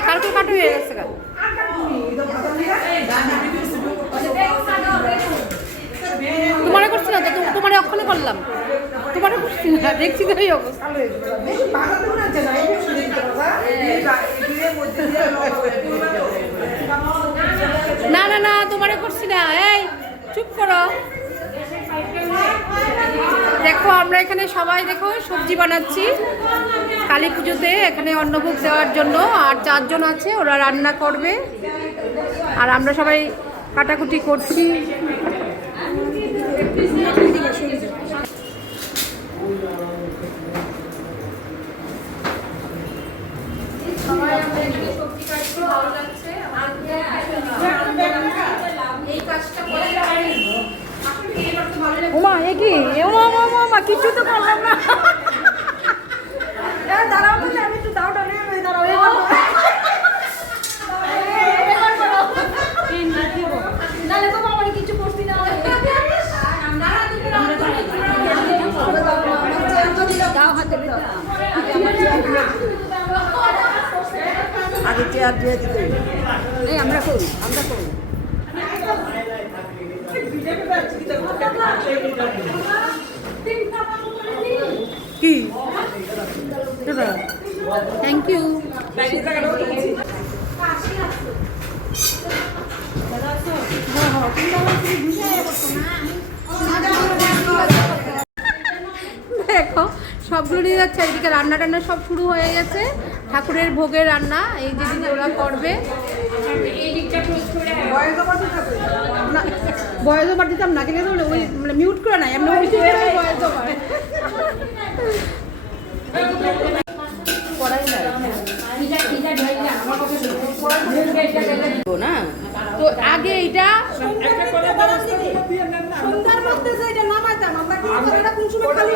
কাটো কাটো হয়ে গেছে। তোমারে করছি না তো- তোমারে অক্ষণে করলাম। তোমারে করছি না, দেখছি তো এই অবস্থা। না না না, তোমারে করছি না, এই, চুপ করো। দেখো, আমরা এখানে সবাই দেখো সবজি বানাচ্ছি। কালী পুজোতে এখানে অন্নভোগ দেওয়ার জন্য, আর চারজন আছে, ওরা রান্না করবে। আর আমরা সবাই কাটাকুটি করছি। এই ওমা, এ কি? ওমা। ওমা কিছু তো করলাম না। দাঁড়াও বলে আমি একটু দাও রই দাঁড়াও এবার তো কিছু করছি না দাও হাতে আগে চেয়ার দিয়ে দিতে। এই আমরা করি আমরা করি কি? থ্যাংক ইউ দেখো, সবগুলো নিয়ে যাচ্ছে, এদিকে রান্না টান্না সব শুরু হয়ে গেছে। ঠাকুরের ভোগের রান্না, এই যে দিদি ওরা করবে। বয়স ওভার দিতাম না কিন্তু ওই মানে মিউট করে নাই আমরা ওই বয়স ওভার না? তো আগে এটা সন্ধ্যার মধ্যে যে এটা নামাইতাম আমরা কোন সময় খালি